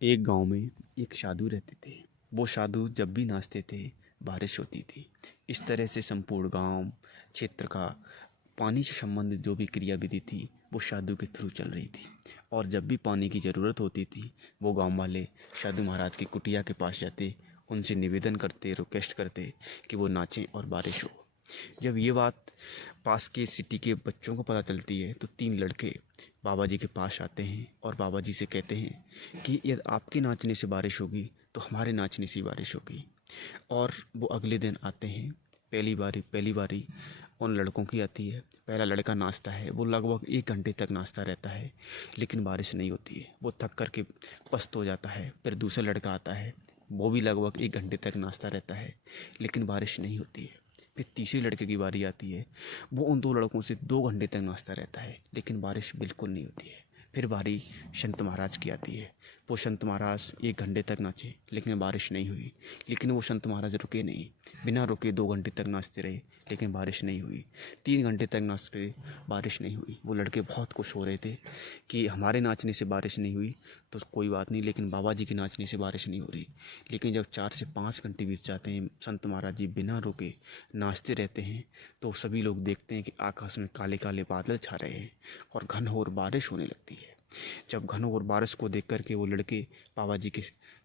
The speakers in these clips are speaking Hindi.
एक गांव में एक साधु रहते थे। वो साधु जब भी नाचते थे बारिश होती थी। इस तरह से संपूर्ण गांव क्षेत्र का पानी से संबंधित जो भी क्रियाविधि थी वो साधु के थ्रू चल रही थी। और जब भी पानी की ज़रूरत होती थी वो गांव वाले साधु महाराज की कुटिया के पास जाते, उनसे निवेदन करते, रिक्वेस्ट करते कि वो नाचें और बारिश हो। जब ये बात पास के सिटी के बच्चों को पता चलती है तो 3 लड़के बाबा जी के पास आते हैं और बाबा जी से कहते हैं कि यदि आपके नाचने से बारिश होगी तो हमारे नाचने से बारिश होगी। और वो अगले दिन आते हैं। पहली बारी उन लड़कों की आती है। पहला लड़का नाचता है, वो लगभग 1 घंटे तक नाचता रहता है लेकिन बारिश नहीं होती है। वो थक कर के पस्त हो जाता है। फिर दूसरा लड़का आता है, वो भी लगभग 1 घंटे तक नाचता रहता है लेकिन बारिश नहीं होती है। फिर तीसरे लड़के की बारी आती है, वो उन 2 लड़कों से 2 घंटे तक नाचता रहता है लेकिन बारिश बिल्कुल नहीं होती है। फिर बारी संत महाराज की आती है। वो संत महाराज 1 घंटे तक नाचे लेकिन बारिश नहीं हुई। लेकिन वो संत महाराज रुके नहीं, बिना रुके 2 घंटे तक नाचते रहे लेकिन बारिश नहीं हुई। 3 घंटे तक नाचते रहे, बारिश नहीं हुई। वो लड़के बहुत खुश हो रहे थे कि हमारे नाचने से बारिश नहीं हुई तो कोई बात नहीं, लेकिन बाबा जी के नाचने से बारिश नहीं हो रही। लेकिन जब 4 से 5 घंटे बीत जाते हैं, संत महाराज जी बिना रुके नाचते रहते हैं, तो सभी लोग देखते हैं कि आकाश में काले काले बादल छा रहे हैं और घनघोर बारिश होने लगती है। जब घनघोर बारिश को देख कर के वो लड़के बाबा जी के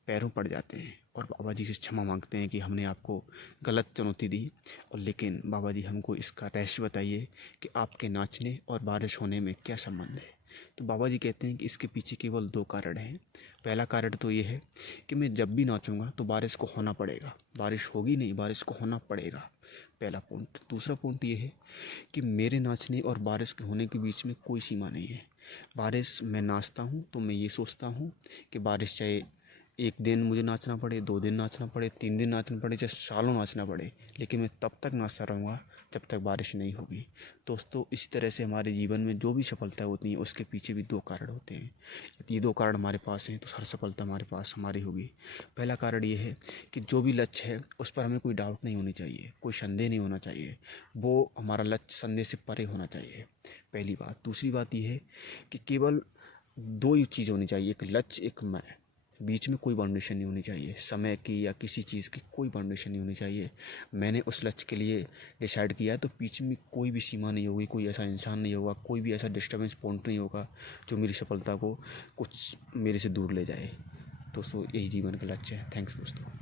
पैरों पड़ जाते हैं और बाबा जी से क्षमा मांगते हैं कि हमने आपको गलत चुनौती दी, और लेकिन बाबा जी हमको इसका रहस्य बताइए कि आपके नाचने और बारिश होने में क्या संबंध है। तो बाबा जी कहते हैं कि इसके पीछे केवल 2 कारण हैं। पहला कारण तो ये है कि मैं जब भी नाचूंगा तो बारिश को होना पड़ेगा, बारिश होगी नहीं, बारिश को होना पड़ेगा, पहला पॉइंट। दूसरा पॉइंट ये है कि मेरे नाचने और बारिश के होने के बीच में कोई सीमा नहीं है। बारिश मैं नाचता हूँ तो मैं ये सोचता हूँ कि बारिश चाहे 1 दिन मुझे नाचना पड़े, 2 दिन नाचना पड़े, 3 दिन नाचना पड़े, चाहे सालों नाचना पड़े, लेकिन मैं तब तक नाचता रहूँगा जब तक बारिश नहीं होगी। दोस्तों, इसी तरह से हमारे जीवन में जो भी सफलता होती है उसके पीछे भी 2 कारण होते हैं। यदि ये 2 कारण हमारे पास हैं तो हर सफलता हमारे पास हमारी होगी। पहला कारण ये है कि जो भी लक्ष्य है उस पर हमें कोई डाउट नहीं होनी चाहिए, कोई संदेह नहीं होना चाहिए। वो हमारा लक्ष्य संदेह से परे होना चाहिए, पहली बात। दूसरी बात ये है कि केवल 2 ही चीज़ होनी चाहिए, एक लक्ष्य, एक मैं। बीच में कोई बाउंडेशन नहीं होनी चाहिए, समय की या किसी चीज़ की कोई बाउंडेशन नहीं होनी चाहिए। मैंने उस लक्ष्य के लिए डिसाइड किया है तो बीच में कोई भी सीमा नहीं होगी, कोई ऐसा इंसान नहीं होगा, कोई भी ऐसा डिस्टर्बेंस पॉइंट नहीं होगा जो मेरी सफलता को कुछ मेरे से दूर ले जाए। दोस्तों, यही जीवन का लक्ष्य है। थैंक्स दोस्तों।